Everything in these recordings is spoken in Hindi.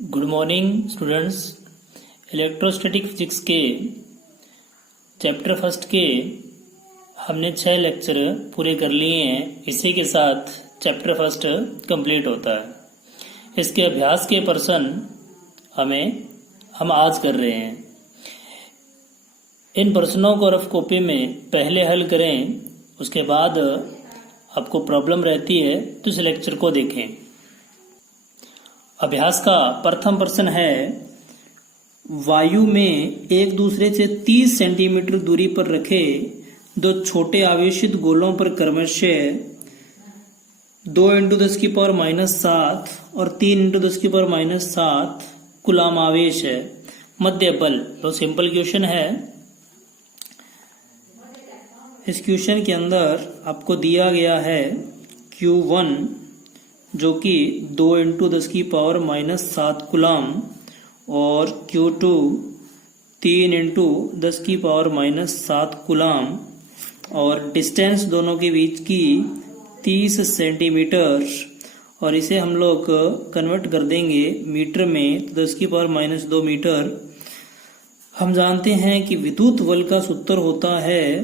Good morning students. Electrostatic physics के चैप्टर फर्स्ट के हमने 6 लेक्चर पूरे कर लिए हैं। इसी के साथ चैप्टर फर्स्ट कंप्लीट होता है। इसके अभ्यास के प्रश्न हम आज कर रहे हैं। इन प्रश्नों को रफ कॉपी में पहले हल करें, उसके बाद आपको प्रॉब्लम रहती है तो इस लेक्चर को देखें। अभ्यास का प्रथम प्रश्न है, वायु में एक दूसरे से 30 सेंटीमीटर दूरी पर रखे दो छोटे आवेशित गोलों पर क्रमशः 2 × 10⁻⁷ और 3 × 10⁻⁷ कूलाम आवेश है। मध्य बल। तो सिंपल क्वेश्चन है। इस क्वेश्चन के अंदर आपको दिया गया है Q1 जो कि 2 × 10⁻⁷ कूलाम और Q2 3 × 10⁻⁷ कूलाम और डिस्टेंस दोनों के बीच की 30 सेंटीमीटर, और इसे हम लोग कन्वर्ट कर देंगे मीटर में, तो 10⁻⁻² मीटर। हम जानते हैं कि विद्युत बल का सूत्र होता है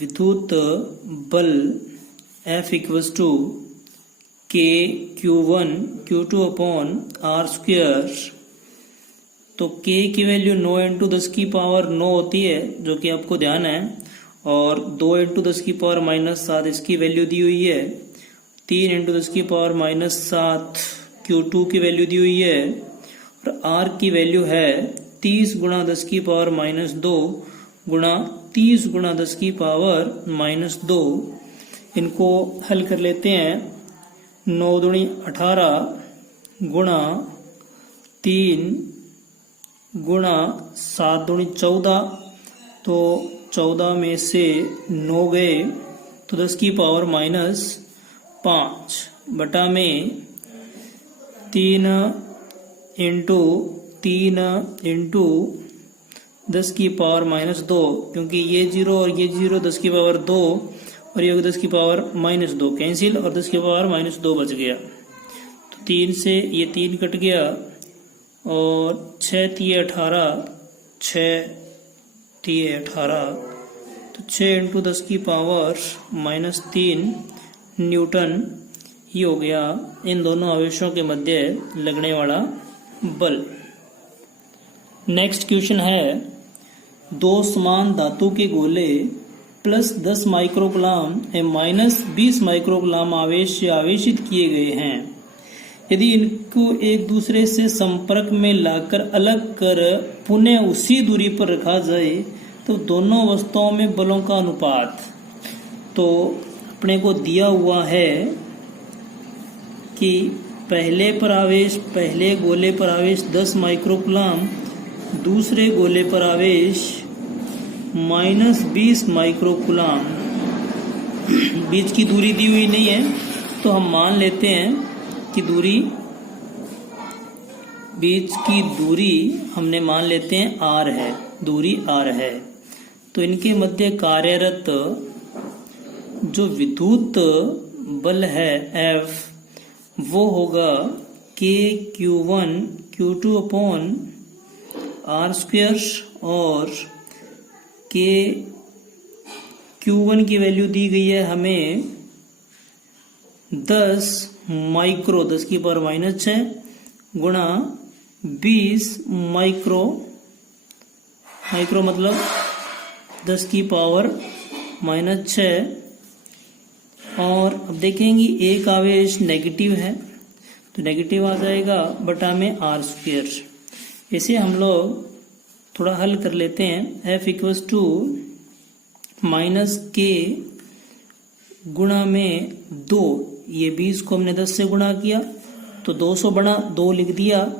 विद्युत बल F K Q1 Q2/r²। तो K की वैल्यू 9 × 10⁹ होती है, जो कि आपको ध्यान है, और 2 × 10⁻⁷ इसकी वैल्यू दी हुई है। 3 × 10⁻⁷ Q2 की वैल्यू दी हुई है, और R की वैल्यू है 30 × 10⁻² गुणा 30 × 10⁻²। इनको हल कर लेते हैं। 9 दूनी 18 गुणा 3 गुणा 7 दूनी 14, तो 14 में से 9 गए तो 10⁻⁻5 बटा में 3 × 3 × 10⁻², क्योंकि ये 0 और ये 0 10⁻² और ये 10⁻² कैंसिल, और 10⁻² बच गया। तो 3 से ये 3 कट गया, और 6 × 18 तो 6 × 10⁻³ न्यूटन ही हो गया इन दोनों आवेशों के मध्य लगने वाला बल। नेक्स्ट क्वेश्चन है, दो समान धातु के गोले +10 माइक्रोकूलाम एवं -20 माइक्रोकूलाम आवेश से आवेशित किए गए हैं। यदि इनको एक दूसरे से संपर्क में लाकर अलग कर पुनः उसी दूरी पर रखा जाए तो दोनों वस्तुओं में बलों का अनुपात। तो अपने को दिया हुआ है कि पहले गोले पर आवेश 10 माइक्रोकूलाम, दूसरे गोले पर आवेश -20 माइक्रोकूलाम। बीच की दूरी दी हुई नहीं है, तो हम मान लेते हैं कि बीच की दूरी हमने मान लेते हैं R है, दूरी R है। तो इनके मध्य कार्यरत जो विद्युत बल है F, वो होगा K Q1 Q2/r² और Q1 की वैल्यू दी गई है हमें 10 माइक्रो 10⁻⁻6 गुणा 20 माइक्रो मतलब 10⁻⁻6। और अब देखेंगे एक आवेश नेगेटिव है, तो नेगेटिव आ जाएगा बटा में r²। इसे हम लोग थोड़ा हल कर लेते हैं। F -K गुणा में 2, ये 20 को हमने 10 से गुणा किया तो 200 बना 2 लिख दिया,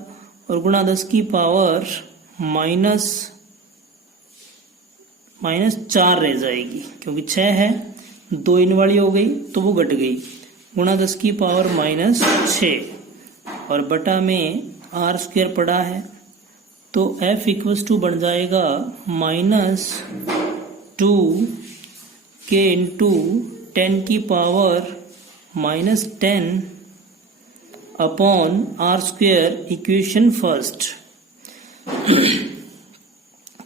और गुणा 10⁻⁻4 रह जाएगी, क्योंकि 6 है, 2 इन वाली हो गई तो वो घट गई, गुणा 10⁻⁻6 और बटा में r² पड़ा है। तो F बन जाएगा -2K × 10⁻⁻10 upon R square equation first.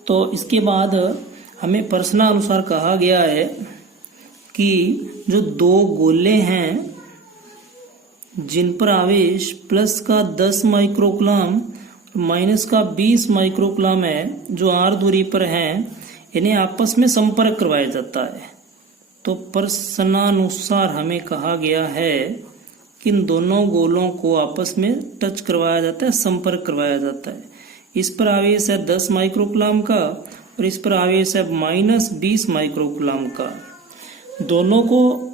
तो इसके बाद हमें प्रश्नानुसार कहा गया है कि जो दो गोले हैं जिन पर आवेश प्लस का 10 माइक्रोकूलम माइनस का 20 माइक्रोकूलम है, जो आर दूरी पर हैं, इन्हें आपस में संपर्क करवाया जाता है। तो प्रश्नानुसार हमें कहा गया है कि इन दोनों गोलों को आपस में टच करवाया जाता है, संपर्क करवाया जाता है। इस पर आवेश है 10 माइक्रोकूलम का और इस पर आवेश है माइनस 20 माइक्रोकूलम का। दोनों को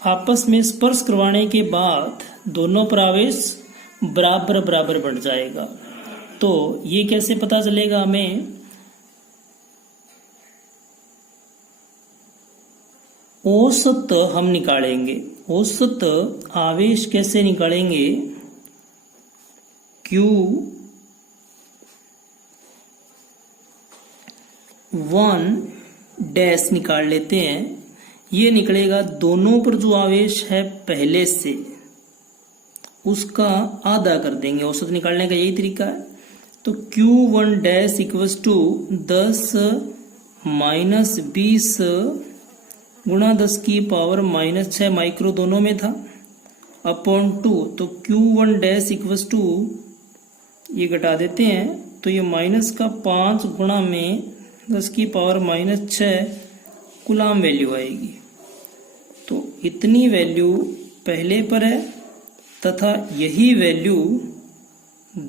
आपस में स्पर्श करवाने के बाद दोनों पर आवेश बराबर बराबर बढ़ जाएगा। तो ये कैसे पता चलेगा हमें? औसत हम निकालेंगे। औसत आवेश कैसे निकालेंगे? Q1 निकाल लेते हैं। ये निकलेगा दोनों पर जो आवेश है पहले से उसका आधा कर देंगे। औसत निकालने का यही तरीका है। तो Q1 इक्वल्स टू 10 माइनस 20 गुणा 10 की पावर माइनस 6 माइक्रो दोनों में था अपॉन 2। तो Q1 इक्वल्स टू ये घटा देते हैं तो ये माइनस का 5 गुणा में 10 की पावर माइनस 6 कूलम वैल्यू आएगी। तो इतनी वैल्यू पहले पर है तथा यही वैल्यू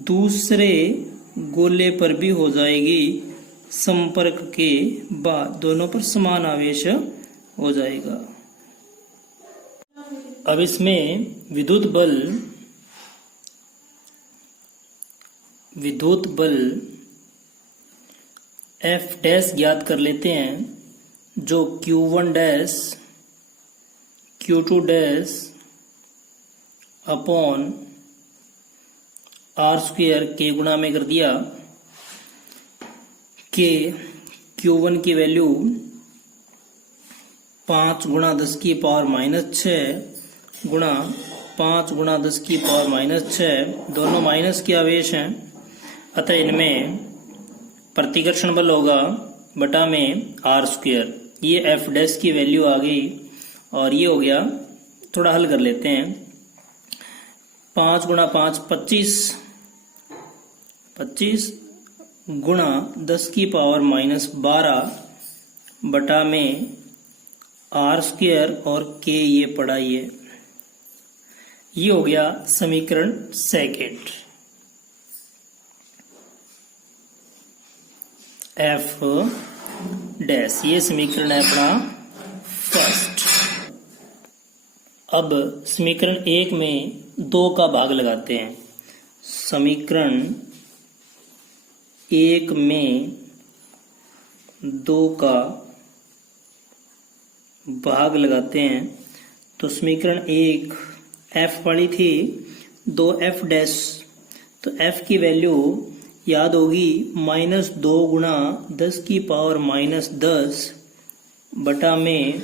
दूसरे गोले पर भी हो जाएगी। संपर्क के बाद दोनों पर समान आवेश हो जाएगा। अब इसमें विद्युत बल F' ज्ञात कर लेते हैं, जो Q1 Q2 upon R square के गुणा में कर दिया के Q1 की वैल्यू 5 गुणा 10 की पावर माइनस 6 गुणा 5 गुणा 10 की पावर माइनस 6, दोनों माइनस के आवेश हैं, अतः इनमें प्रतिकर्षण बल होगा बटा में आर स्क्वायर। ये F' की वैल्यू आ गई और ये हो गया। थोड़ा हल कर लेते हैं। 5 गुणा 5 25 गुणा 10 की पावर माइनस 12 बटा में आर स्क्वायर और के ये पड़ा ये हो गया समीकरण सेकेंड। F' ये समीकरण है अपना फर्स्ट। अब समीकरण 1 में 2 का भाग लगाते हैं। समीकरण 1 में 2 का भाग लगाते हैं। तो समीकरण 1 F वाली थी, 2F'। तो F की वैल्यू याद होगी माइनस 2 गुणा 10 की पावर माइनस 10 बटा में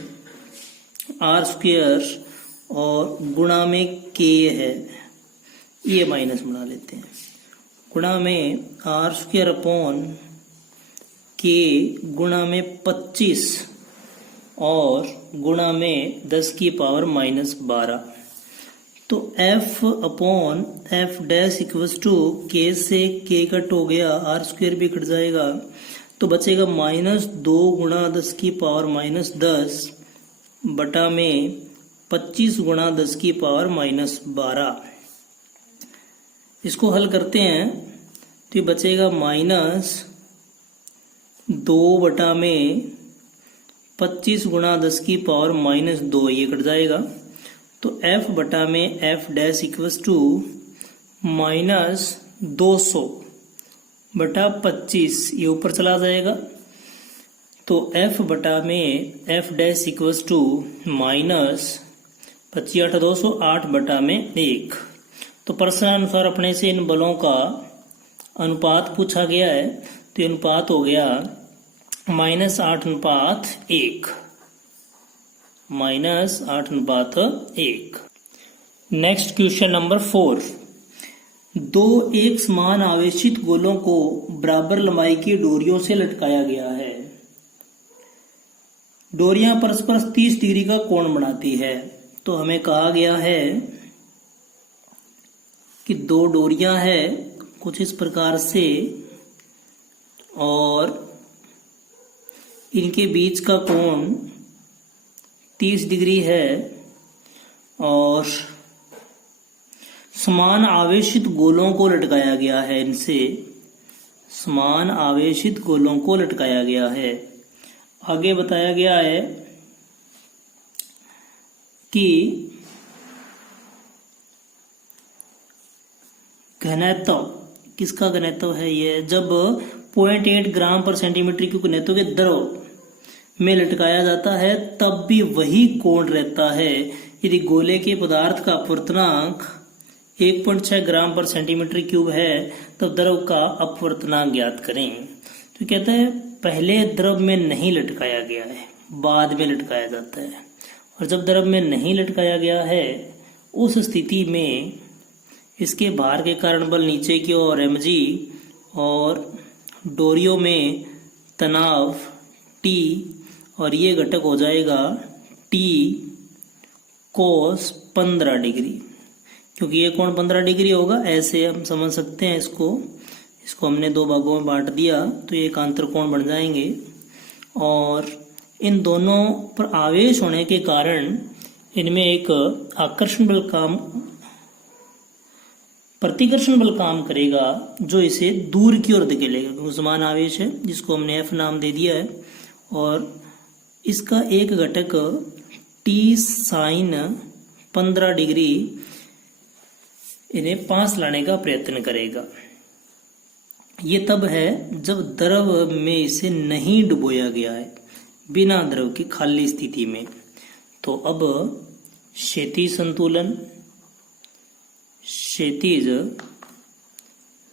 आर स्क्वायर और गुणा में के है, ये माइनस बना लेते हैं, गुणा में आर स्क्वायर अपॉन के गुणा में 25 और गुणा में 10 की पावर माइनस 12। तो F upon F' equals to K से के कट हो गया, आर स्क्वायर भी कट जाएगा, तो बचेगा माइनस 2 गुणा 10 की पावर माइनस 10 बटा में 25 गुणा 10 की पावर माइनस 12। इसको हल करते हैं तो ये बचेगा माइनस 2 बटा में 25 गुणा 10 की पावर माइनस 2, ये कट जाएगा। तो F बटा में F' इक्वल्स टू माइनस 200 बटा 25, ये ऊपर चला जाएगा। तो F बटा में F' इक्वल्स टू माइनस 25 8 200 8 बटा में 1। तो प्रश्नानुसार अपने से इन बलों का अनुपात पूछा गया है, तो ये अनुपात हो गया -8:1। -8:1। Next question number 4। दो एक समान आवेशित गोलों को बराबर लंबाई की डोरियों से लटकाया गया है। डोरियां परस्पर 30 डिग्री का कोण बनाती है। तो हमें कहा गया है कि दो डोरियां हैं कुछ इस प्रकार से और इनके बीच का कोण 30 डिग्री है और समान आवेशित गोलों को लटकाया गया है। इनसे समान आवेशित गोलों को लटकाया गया है। आगे बताया गया है कि घनत्व, किसका घनत्व है ये, जब 0.8 ग्राम पर सेंटीमीटर क्यूब घनत्व के द्रव में लटकाया जाता है तब भी वही कोण रहता है यदि गोले के पदार्थ का अपवर्तनांक 1.6 ग्राम पर सेंटीमीटर क्यूब है तब द्रव का अपवर्तनांक ज्ञात करें। तो कहता है पहले द्रव में नहीं लटकाया गया है, बाद में लटकाया जाता है। और जब द्रव में नहीं लटकाया गया है उस स्थिति में इसके भार के कारण बल नीचे की ओर mg और डोरियों में तनाव T और ये घटक हो जाएगा T cos 15 डिग्री, क्योंकि ये कोण 15 डिग्री होगा। ऐसे हम समझ सकते हैं इसको हमने दो भागों में बांट दिया तो ये एकांतर कोण बन जाएंगे। और इन दोनों पर आवेश होने के कारण इनमें एक आकर्षण बल प्रतिकर्षण बल काम करेगा जो इसे दूर की ओर धकेलेगा, क्योंकि समान आवेश है जिसको हमने F नाम दे दिया है। और इसका एक घटक T sin 15 डिग्री इन्हें पास लाने का प्रयत्न करेगा। ये तब है जब द्रव में इसे नहीं डुबोया गया है, बिना द्रव की खाली स्थिति में। तो अब क्षैतिज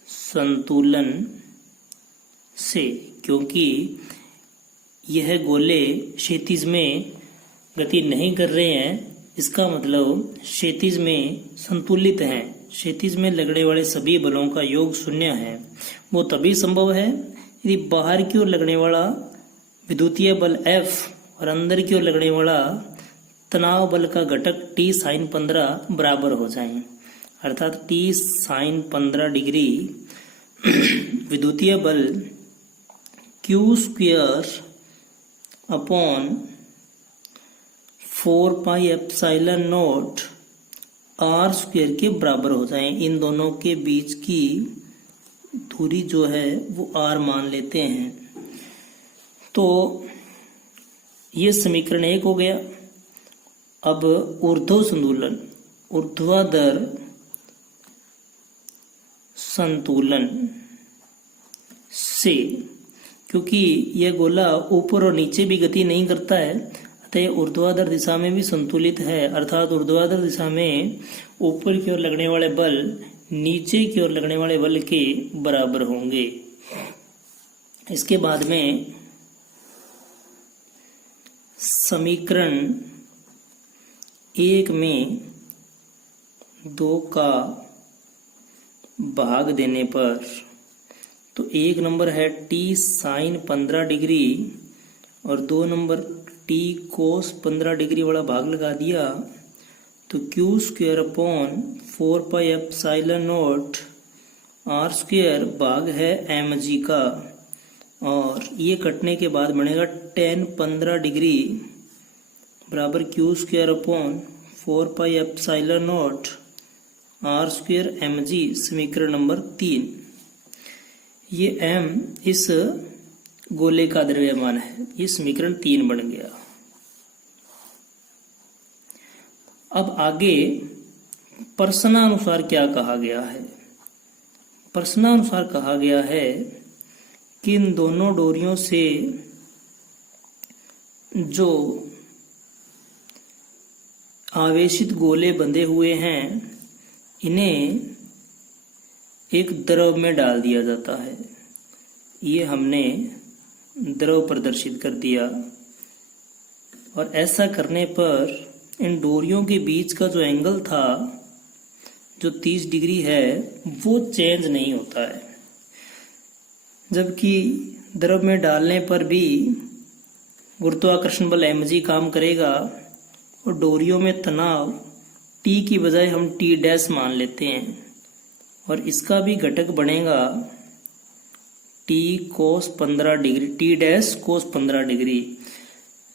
संतुलन से, क्योंकि यह गोले क्षैतिज में गति नहीं कर रहे हैं, इसका मतलब क्षैतिज में संतुलित हैं। क्षैतिज में लगने वाले सभी बलों का योग 0 है। वो तभी संभव है यदि बाहर की ओर लगने वाला विद्युतीय बल F और अंदर की ओर लगने वाला तनाव बल का घटक T sin 15 बराबर हो जाएं। अर्थात T sin 15 डिग्री विद्युतीय बल Q² अपॉन 4πε0 R² के बराबर हो जाएं। इन दोनों के बीच की दूरी जो है वो R मान लेते हैं। तो ये समीकरण 1 हो गया। अब ऊर्ध्वाधर संतुलन से, क्योंकि यह गोला ऊपर और नीचे भी गति नहीं करता है अतः ऊर्ध्वाधर दिशा में भी संतुलित है। अर्थात ऊर्ध्वाधर दिशा में ऊपर की ओर लगने वाले बल नीचे की ओर लगने वाले बल के बराबर होंगे। इसके बाद में समीकरण 1 में 2 का भाग देने पर तो 1 नंबर है T sin 15 डिग्री और 2 नंबर T cos 15 डिग्री वाला भाग लगा दिया तो Q² अपॉन 4πε0 R² भाग है mg का, और ये कटने के बाद बनेगा tan 15 डिग्री बराबर Q² अपॉन 4πε0 R² mg। समीकरण नंबर 3। ये m इस गोले का द्रव्यमान है। ये समीकरण 3 बन गया। अब आगे प्रश्नानुसार क्या कहा गया है। प्रश्नानुसार कहा गया है कि इन दोनों डोरियों से जो आवेशित गोले बंधे हुए हैं इन्हें एक द्रव में डाल दिया जाता है। ये हमने द्रव प्रदर्शित कर दिया और ऐसा करने पर इन डोरियों के बीच का जो एंगल था जो 30 डिग्री है वो चेंज नहीं होता है, जबकि द्रव में डालने पर भी गुरुत्वाकर्षण बल mg काम करेगा और डोरियों में तनाव T की बजाय हम T डैश मान लेते हैं और इसका भी घटक बनेगा T cos 15 degree, T dash cos 15 degree.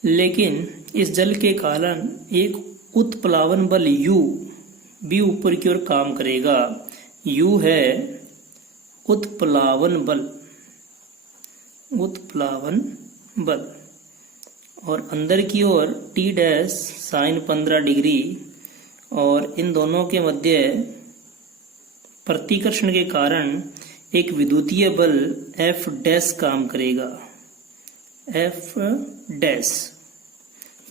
लेकिन इस जल के कारण एक उत्प्लावन बल U भी ऊपर की ओर काम करेगा। U है उत्प्लावन बल, उत्प्लावन बल, और अंदर की ओर T डैश साइन 15 डिग्री, और इन दोनों के मध्य प्रतिकर्षण के कारण एक विद्युतीय बल F डैश काम करेगा। F डैश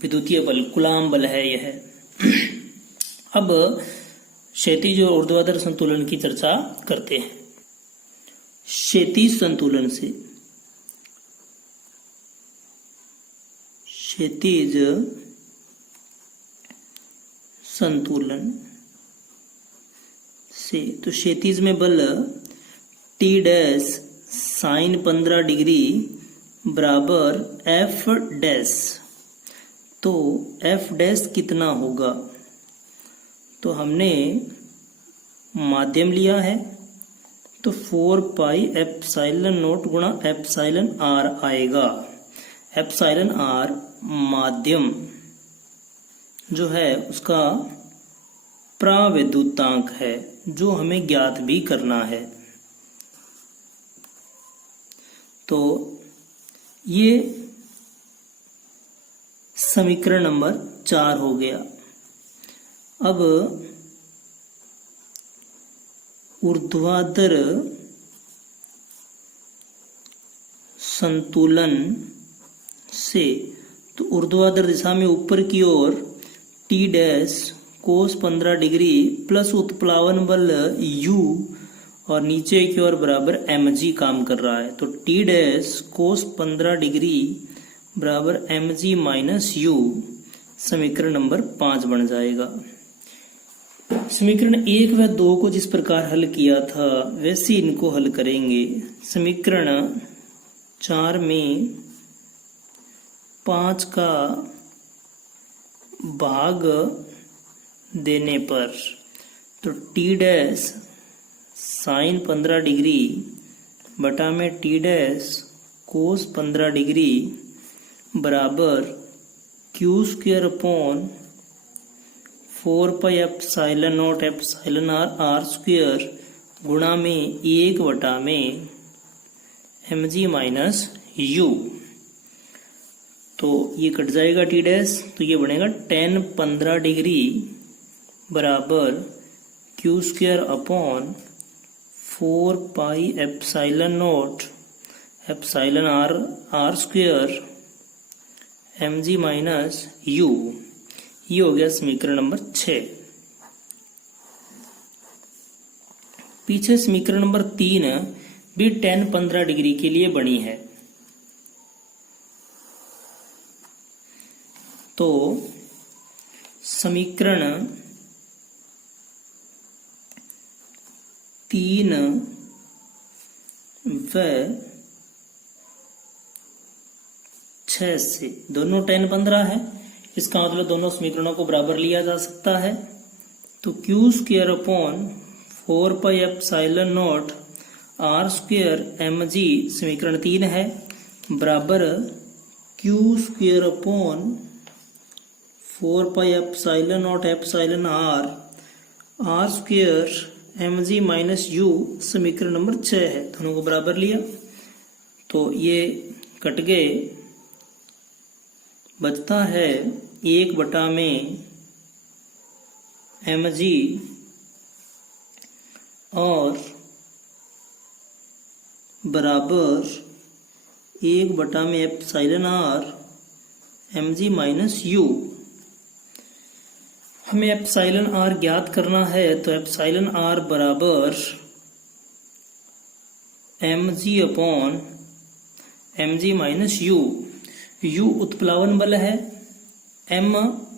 विद्युतीय बल, कूलाम बल है यह। अब क्षैतिज और ऊर्ध्वाधर संतुलन की चर्चा करते हैं। क्षैतिज संतुलन से, क्षैतिज संतुलन से, तो क्षैतिज में बल T डैश साइन 15 डिग्री बराबर F डैश। तो F डैश कितना होगा? तो हमने माध्यम लिया है तो 4 पाई एप्सिलॉन नॉट गुणा एप्सिलॉन r आएगा। एप्सिलॉन r माध्यम जो है उसका प्रावैद्युतांक है, जो हमें ज्ञात भी करना है। तो ये समीकरण नंबर 4 हो गया। अब ऊर्ध्वाधर संतुलन से, तो ऊर्ध्वाधर दिशा में ऊपर की ओर T dash cos 15 degree plus उत्प्लावन बल U और नीचे की ओर बराबर mg काम कर रहा है। तो T डैश कोस 15 डिग्री बराबर mg माइनस U समीकरण नंबर 5 बन जाएगा। समीकरण 1 व 2 को जिस प्रकार हल किया था वैसे इनको हल करेंगे। समीकरण 4 में 5 का भाग देने पर तो T डैश साइन 15 डिग्री बटा में T डैश कोस 15 डिग्री बराबर Q square upon 4 pi epsilon not epsilon r square गुणा में 1 बटा में mg माइनस u। तो ये कट जाएगा T डैश, तो ये बनेगा tan 15 डिग्री बराबर Q square upon 4 pi epsilon not epsilon r square mg minus u। ये हो गया समीकरण नंबर 6। पीछे समीकरण नंबर 3 भी tan 15 डिग्री के लिए बनी है। तो समीकरण 3 व 6 से दोनों tan 15 है, इसका मतलब दोनों समीकरणों को बराबर लिया जा सकता है। तो Q square upon 4 pi epsilon not r square mg समीकरण 3 है बराबर Q square upon 4 pi epsilon not epsilon r square mg minus u समीकरण नंबर 6 है। दोनों को बराबर लिया तो ये कट गए, बचता है 1 बटा में mg और बराबर 1 बटा में epsilon r mg minus u। हमें एप्सिलॉन r ज्ञात करना है तो एप्सिलॉन r बराबर mg upon mg minus u। U उत्प्लावन बल है, m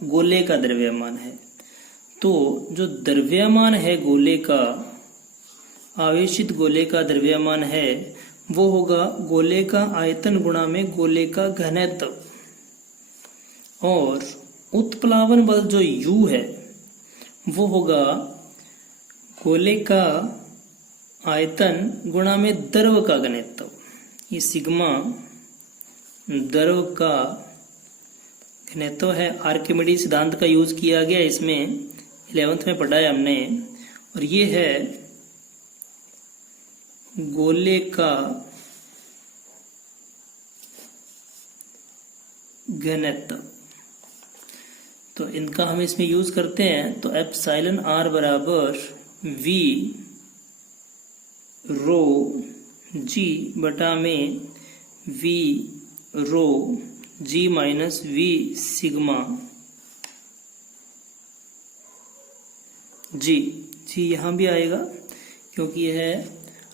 गोले का द्रव्यमान है, तो जो द्रव्यमान है गोले का, आवेशित गोले का द्रव्यमान है, वो होगा गोले का आयतन गुणा में गोले का घनत्व, और उत्प्लावन बल जो U है वो होगा गोले का आयतन गुणा में द्रव का घनत्व। ये सिग्मा द्रव का घनत्व है। आर्किमिडीज सिद्धांत का यूज किया गया इसमें, 11th में पढ़ा है हमने। और ये है गोले का घनत्व। तो इनका हम इसमें यूज करते हैं। तो एप्सिलॉन आर बराबर वी रो जी बटा में V rho g minus V sigma g. G यहाँ भी आएगा क्योंकि यह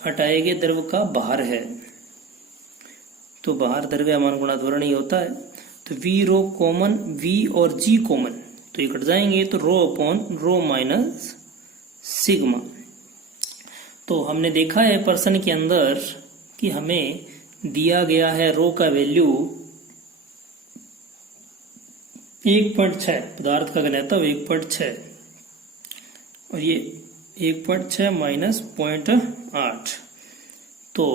हटाए गए द्रव का भार है, तो भार द्रव्यमान गुणा त्वरण ही होता है। तो वी रो कॉमन, वी और जी कॉमन, तो ये कट जाएंगे, तो rho upon rho minus sigma. तो हमने देखा है प्रश्न के अंदर कि हमें दिया गया है रो का वैल्यू 1.6, पदार्थ का घनत्व 1.6, और ये 1.6 माइनस 0.8। तो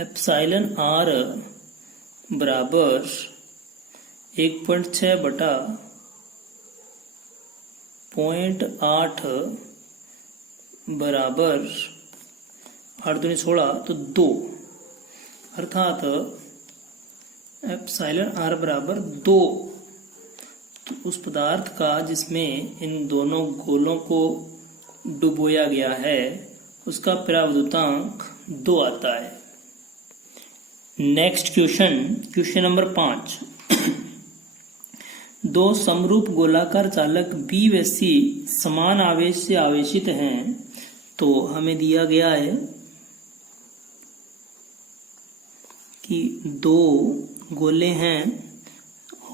एप्सिलॉन आर बराबर 1.6 बटा 0.8 बराबर 8 दूनी 16, तो 2, अर्थात एप्सिलॉन आर बराबर 2। तो उस पदार्थ का जिसमें इन दोनों गोलों को डुबोया गया है उसका परावर्तनांक 2 आता है। Next question, question number 5। दो समरूप गोलाकार चालक बी व सी समान आवेश से आवेशित हैं। तो हमें दिया गया है कि दो गोले हैं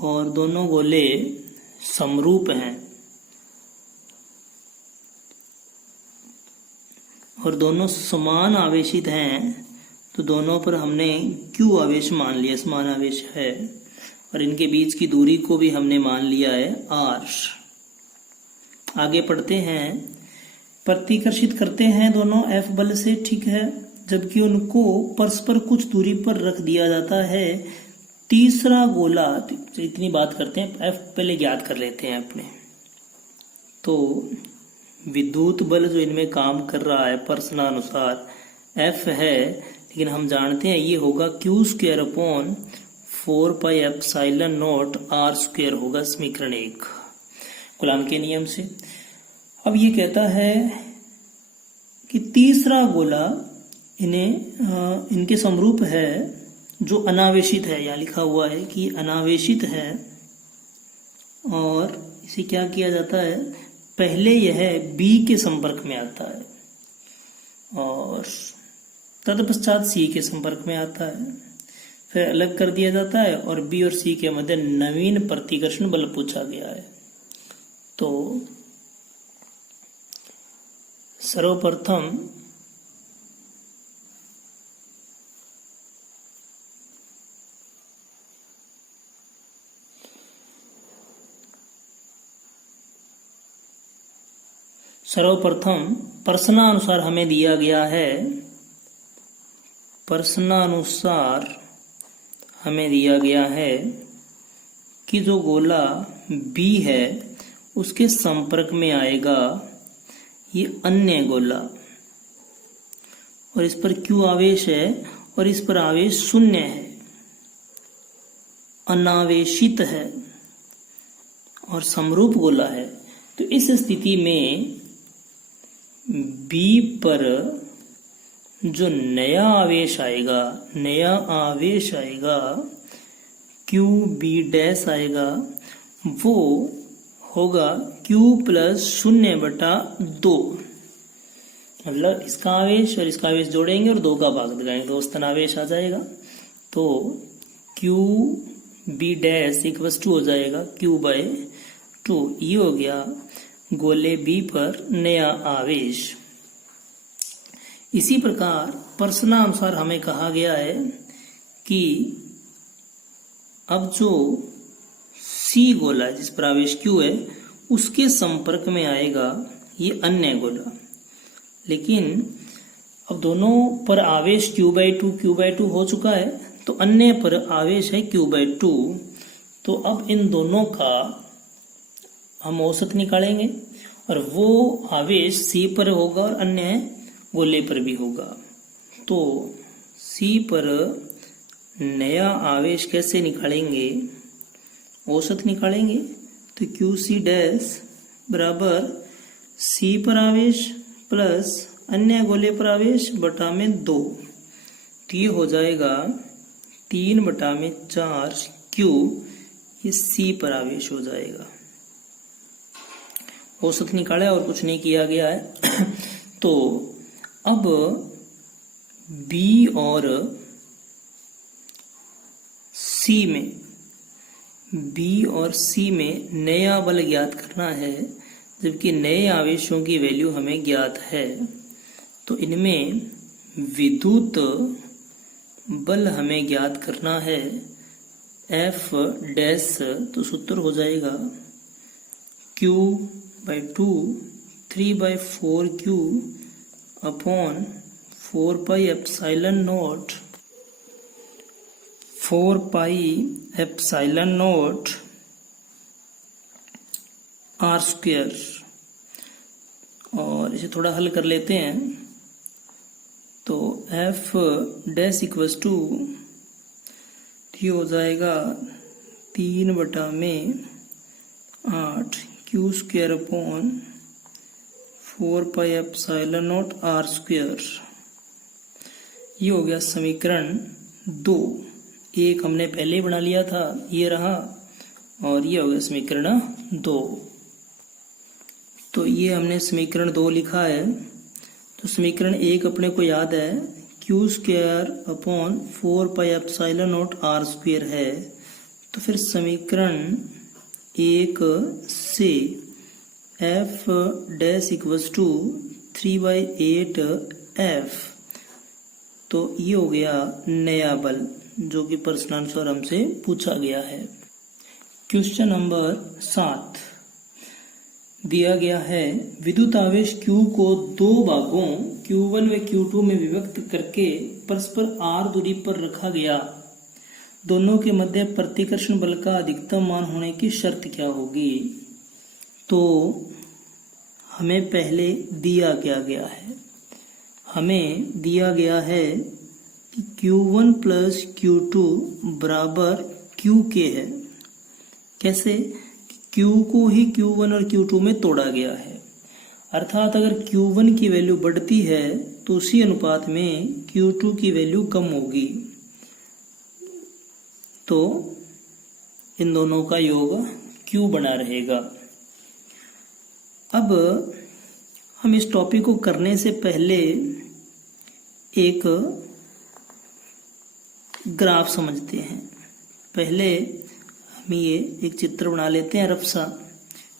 और दोनों गोले समरूप हैं और दोनों समान आवेशित हैं। तो दोनों पर हमने Q आवेश मान लिया, समान आवेश है, और इनके बीच की दूरी को भी हमने मान लिया है R। आगे पढ़ते हैं। प्रतिकर्षित करते हैं दोनों F बल से, ठीक है, जबकि उनको परस्पर कुछ दूरी पर रख दिया जाता है। तीसरा गोला, तो इतनी बात करते हैं, F पहले ज्ञात कर लेते हैं अपने। तो विद्युत बल जो इनमें काम कर रहा है प्रश्नानुसार F है, लेकिन हम जानते हैं ये होगा Q square upon 4 pi epsilon not R square होगा, समीकरण 1 कूलॉम के नियम से। अब ये कहता है कि तीसरा गोला इनके समरूप है जो अनावेशित है। यहाँ लिखा हुआ है कि अनावेशित है, और इसे क्या किया जाता है, पहले यह B के संपर्क में आता है और तत्पश्चात C के संपर्क में आता है, फिर अलग कर दिया जाता है और B और C के मध्य नवीन प्रतिकर्षण बल पूछा गया है। तो सर्वप्रथम प्रश्नानुसार हमें दिया गया है, प्रश्नानुसार हमें दिया गया है कि जो गोला B है उसके संपर्क में आएगा ये अन्य गोला, और इस पर Q आवेश है और इस पर आवेश शून्य है, अनावेशित है और समरूप गोला है। तो इस स्थिति में B पर जो नया आवेश आएगा Q B डैश आएगा, वो होगा Q प्लस 0/2। मतलब इसका आवेश और इसका आवेश जोड़ेंगे और 2 का भाग लगाएंगे तो औसतन आवेश आ जाएगा। तो Q B dash equals to हो जाएगा Q/2। ये हो गया गोले बी पर नया आवेश। इसी प्रकार प्रश्नानुसार हमें कहा गया है कि अब जो सी गोला है जिस पर आवेश क्यू है उसके संपर्क में आएगा ये अन्य गोला, लेकिन अब दोनों पर आवेश Q/2 हो चुका है तो अन्य पर आवेश है Q/2। तो अब इन दोनों का हम औसत निकालेंगे और वो आवेश C पर होगा और अन्य गोले पर भी होगा। तो C पर नया आवेश कैसे निकालेंगे, औसत निकालेंगे। तो QC डैश बराबर C पर आवेश प्लस अन्य गोले पर आवेश बटा में 2। तो ये हो जाएगा 3/4 Q, ये C पर आवेश हो जाएगा। औसत निकाला और कुछ नहीं किया गया है। तो अब B और C में नया बल ज्ञात करना है, जबकि नए आवेशों की वैल्यू हमें ज्ञात है। तो इनमें विद्युत बल हमें ज्ञात करना है F डैश, तो सूत्र हो जाएगा Q/2 3/4Q अपॉन 4πε0 R²। और इसे थोड़ा हल कर लेते हैं। तो F डैश इक्वल्स टू हो जाएगा 3/8 Q² अपॉन 4πε0 R²। ये हो गया समीकरण 2। एक हमने पहले ही बना लिया था, ये रहा, और ये हो गया समीकरण 2। तो ये हमने समीकरण 2 लिखा है। तो समीकरण 1 अपने को याद है Q² अपॉन 4πε0 R² है। तो फिर समीकरण 1 से F dash equals to 3/8F। तो ये हो गया नया बल जो कि प्रश्नानुसार हमसे पूछा गया है। क्वेश्चन नंबर 7 दिया गया है, विद्युत आवेश Q को दो भागों Q1 व Q2 में विभक्त करके परस्पर R दूरी पर रखा गया। दोनों के मध्य प्रतिकर्षण बल का अधिकतम मान होने की शर्त क्या होगी। तो हमें पहले दिया गया है, हमें दिया गया है कि Q1 प्लस Q2 बराबर QK है। कैसे? Q को ही Q1 और Q2 में तोड़ा गया है, अर्थात अगर Q1 की वैल्यू बढ़ती है तो उसी अनुपात में Q2 की वैल्यू कम होगी। तो इन दोनों का योग Q बना रहेगा। अब हम इस टॉपिक को करने से पहले एक ग्राफ समझते हैं। पहले हम ये एक चित्र बना लेते हैं रफ सा।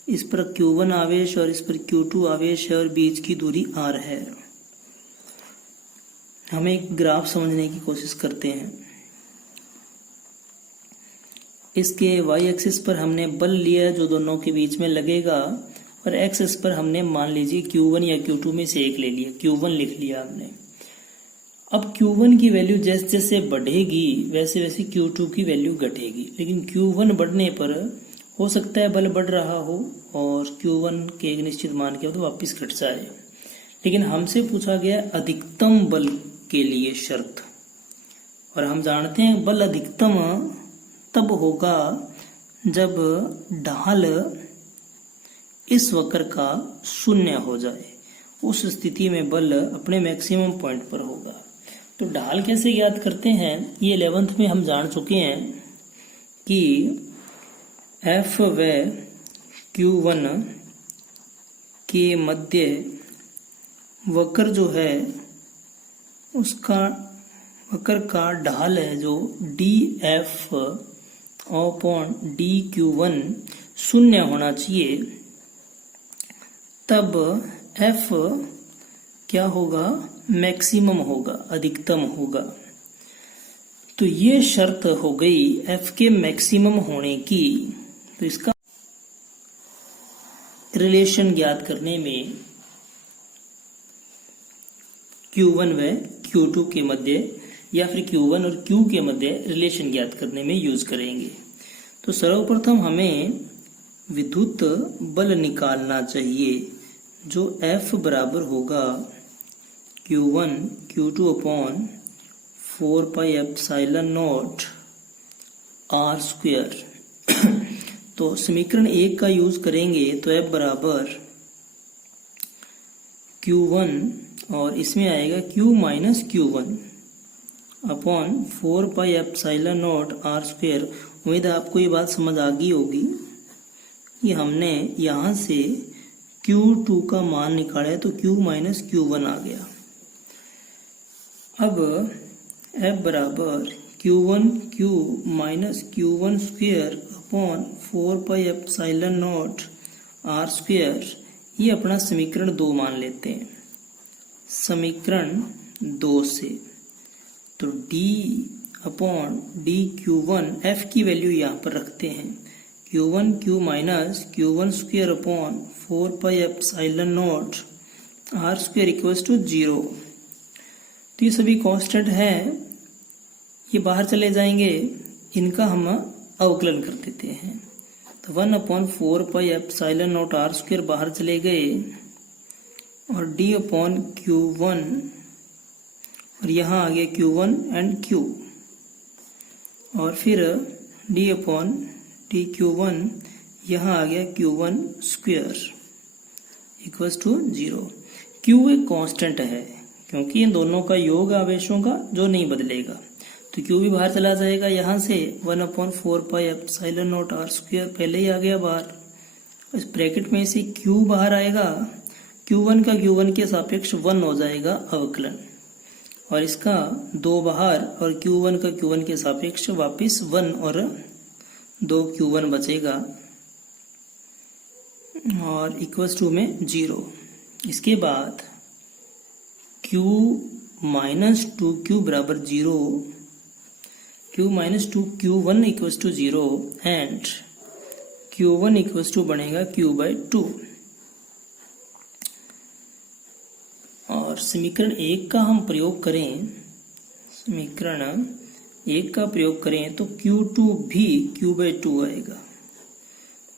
इस पर Q1 आवेश और इस पर Q2 आवेश है और बीच की दूरी R है। हम एक ग्राफ समझने की कोशिश करते हैं। इसके y एक्सिस पर हमने बल लिया जो दोनों के बीच में लगेगा, और x एक्सिस पर हमने मान लीजिए Q1 या Q2 में से एक ले लिया, Q1 लिख लिया हमने। अब Q1 की वैल्यू जैसे जैसे बढ़ेगी वैसे वैसे Q2 की वैल्यू घटेगी, लेकिन Q1 बढ़ने पर हो सकता है बल बढ़ रहा हो और Q1 के एक निश्चित मान के बाद वापस घट जाए। लेकिन हमसे पूछा गया अधिकतम बल के लिए शर्त, और हम जानते हैं बल अधिकतम तब होगा जब ढाल इस वक्र का 0 हो जाए। उस स्थिति में बल अपने मैक्सिमम पॉइंट पर होगा। तो ढाल कैसे ज्ञात करते हैं, ये 11th में हम जान चुके हैं कि F व Q1 के मध्य वक्र जो है उसका वक्र का ढाल है जो DF अपॉन DQ1 0 होना चाहिए, तब F क्या होगा, मैक्सिमम होगा, अधिकतम होगा। तो ये शर्त हो गई F के मैक्सिमम होने की। तो इसका रिलेशन ज्ञात करने में Q1 व Q2 के मध्य या फिर Q1 और Q के मध्य रिलेशन ज्ञात करने में यूज करेंगे। तो सर्वप्रथम हमें विद्युत बल निकालना चाहिए, जो F बराबर होगा Q1 Q2 upon 4 pi epsilon not R square. तो समीकरण 1 का यूज करेंगे तो F बराबर Q1 और इसमें आएगा Q minus Q1 upon 4 pi epsilon not R square. उम्मीद है आपको ये बात समझ आ गई होगी कि हमने यहाँ से Q2 का मान निकाला है तो Q माइनस Q1 आ गया। अब F बराबर Q1 Q minus Q1 square upon 4 pi epsilon not R square, ये अपना समीकरण 2 मान लेते हैं। समीकरण 2 से तो D upon D Q1, F की वैल्यू यहाँ पर रखते हैं, Q1 Q minus Q1 square upon 4 pi epsilon not R square equals to 0। तो ये सभी कांस्टेंट है, ये बाहर चले जाएंगे, इनका हम अवकलन कर देते हैं। तो 1 upon 4 pi epsilon not R square बाहर चले गए और D अपॉन Q1 और यहाँ आ गया Q1 एंड Q और फिर D अपॉन डी Q1, यहाँ आ गया Q1 square equals to 0। Q एक कांस्टेंट है क्योंकि इन दोनों का योग आवेशों का जो नहीं बदलेगा, तो Q भी बाहर चला जाएगा। यहाँ से 1 upon 4 pi epsilon not R square पहले ही आ गया बाहर। इस ब्रैकेट में से Q बाहर आएगा, Q1 का Q1 के सापेक्ष 1 हो जाएगा अवकलन, और इसका 2 बाहर और Q1 का Q1 के सापेक्ष वापिस 1 और 2 Q1 बचेगा और इक्वल्स टू में 0। इसके बाद Q माइनस 2Q बराबर 0, Q minus 2Q1 equals to 0 and Q1 equals to बनेगा Q बाई 2। और समीकरण 1 का हम प्रयोग करें, समीकरण 1 का प्रयोग करें तो Q2 भी Q बाई 2 आएगा।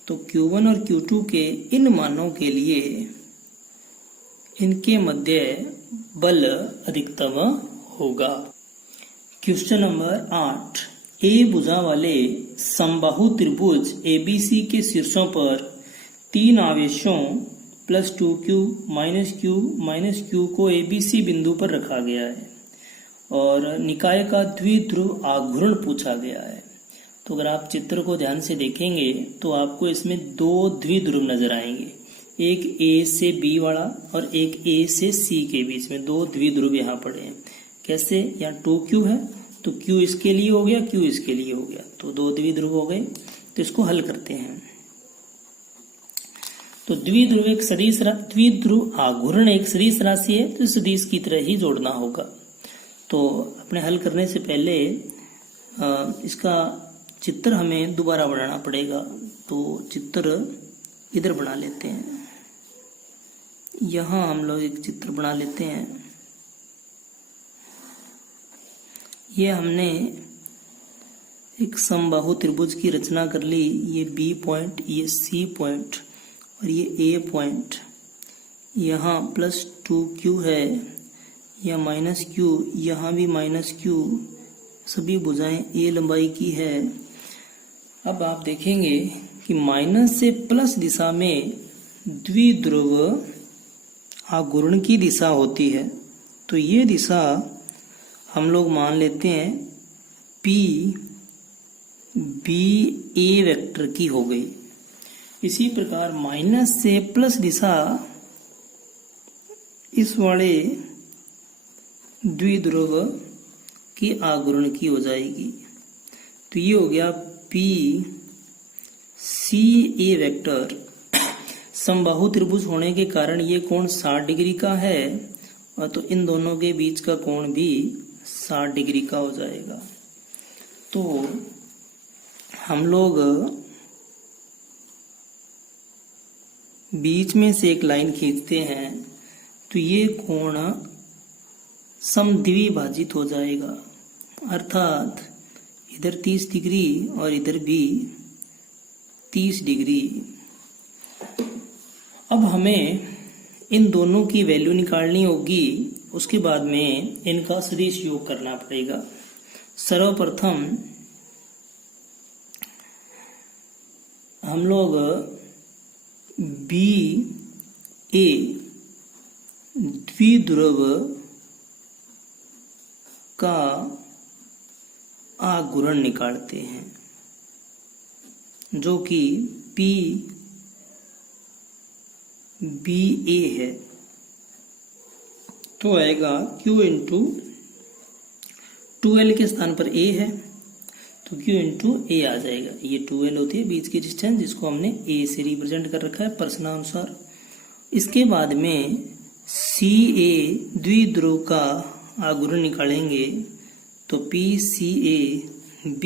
तो Q1 और Q2 के इन मानों के लिए इनके मध्य बल अधिकतम होगा। क्वेश्चन नंबर 8, ए भुजा वाले समबाहु त्रिभुज ABC के शीर्षों पर 3 आवेशों प्लस 2Q माइनस Q को ABC बिंदु पर रखा गया है और निकाय का द्विध्रुव आघूर्ण पूछा गया है। तो अगर आप चित्र को ध्यान से देखेंगे तो आपको इसमें 2 द्विध्रुव नजर आएंगे, एक A से B वाला और एक A से C के बीच में 2 द्विध्रुव यहाँ पड़े हैं। कैसे, यहाँ 2Q है तो Q इसके लिए हो गया, Q इसके लिए हो गया, तो 2 द्विध्रुव हो गए। तो इसको हल करते हैं। तो द्विध्रुव एक सदिश, द्विध्रुव आघूर्ण एक सदिश राशि है, तो सदिश की तरह ही जोड़ना होगा। तो अपने हल करने से पहले इसका चित्र हमें दोबारा बनाना पड़ेगा। तो चित्र इधर बना लेते हैं, यहाँ हम लोग एक चित्र बना लेते हैं। ये हमने एक समबाहु त्रिभुज की रचना कर ली। ये B पॉइंट, ये C पॉइंट और ये A पॉइंट, यहाँ प्लस 2Q है, या माइनस Q, यहाँ भी माइनस Q, सभी भुजाएं A लंबाई की है। अब आप देखेंगे कि माइनस से प्लस दिशा में द्विध्रुव आघूर्ण की दिशा होती है। तो ये दिशा हम लोग मान लेते हैं P B A वेक्टर की हो गई। इसी प्रकार माइनस से प्लस दिशा इस वाले द्विध्रुव की आघूर्ण की हो जाएगी। तो ये हो गया P C A वेक्टर। समबाहु त्रिभुज होने के कारण ये कोण 60 डिग्री का है, और तो इन दोनों के बीच का कोण भी 60 डिग्री का हो जाएगा। तो हम लोग बीच में से एक लाइन खींचते हैं तो ये कोण समद्विभाजित हो जाएगा, अर्थात इधर 30 डिग्री और इधर भी 30 डिग्री। अब हमें इन दोनों की वैल्यू निकालनी होगी, उसके बाद में इनका सदिश योग करना पड़ेगा। सर्वप्रथम हम लोग बी ए द्विध्रुव का आघूर्ण निकालते हैं, जो कि पी बी ए है। तो आएगा Q इंटू 2L के स्थान पर A है तो Q इंटू A आ जाएगा। ये 2L होती है बीच की डिस्टेंस, जिसको हमने A से रिप्रेजेंट कर रखा है प्रश्नानुसार। इसके बाद में CA द्विध्रुव का आघूर्ण निकालेंगे तो PCA B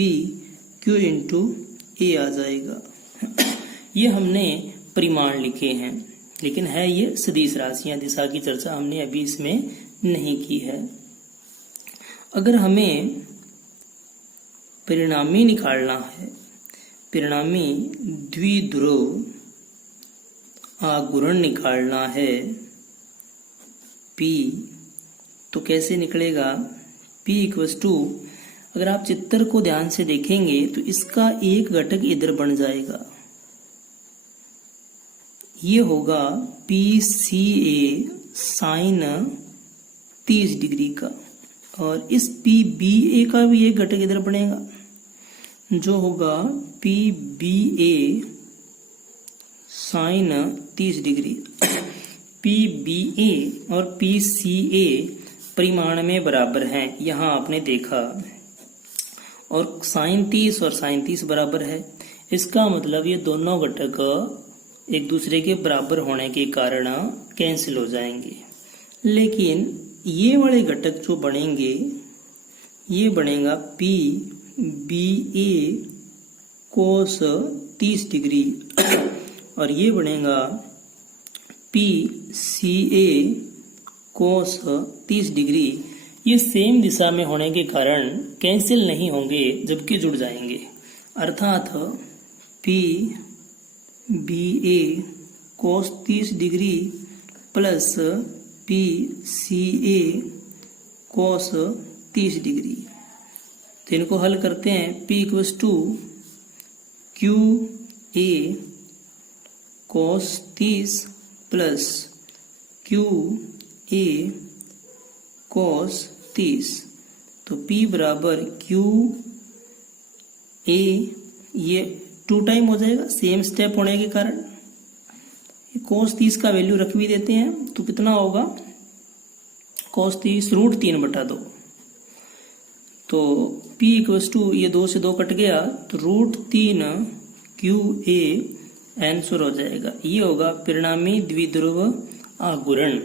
Q into A आ जाएगा। ये हमने परिमाण लिखे हैं, लेकिन है ये सदिश राशियां, दिशा की चर्चा हमने अभी इसमें नहीं की है। अगर हमें परिणामी निकालना है, परिणामी द्विध्रुव आघूर्ण निकालना है P, तो कैसे निकलेगा? P इक्वल्स टू, अगर आप चित्र को ध्यान से देखेंगे तो इसका एक घटक इधर बन जाएगा, ये होगा PCA साइन 30 डिग्री का, और इस PBA का भी एक घटक इधर बनेगा जो होगा PBA साइन 30 डिग्री। PBA और PCA परिमाण में बराबर हैं, यहाँ आपने देखा, और साइन 30 और साइन 30 बराबर है। इसका मतलब ये दोनों घटक एक दूसरे के बराबर होने के कारण कैंसिल हो जाएंगे, लेकिन ये वाले घटक जो बनेंगे, ये बनेगा PBA कोस 30 डिग्री और ये बनेगा PCA कोस 30 डिग्री। ये सेम दिशा में होने के कारण कैंसिल नहीं होंगे, जबकि जुड़ जाएंगे, अर्थात PBA cos 30 degree plus PCA cos 30 degree. तो इनको हल करते हैं। P equals to QA cos 30 plus QA cos 30, तो P बराबर QA, ये 2 टाइम हो जाएगा सेम स्टेप होने के कारण। कोस 30 का वैल्यू रख भी देते हैं तो कितना होगा, कोस 30 √3/2, तो P इक्वल्स टू, ये 2 से 2 कट गया तो √3 QA आंसर हो जाएगा। ये होगा परिणामी द्विध्रुव आघूर्ण।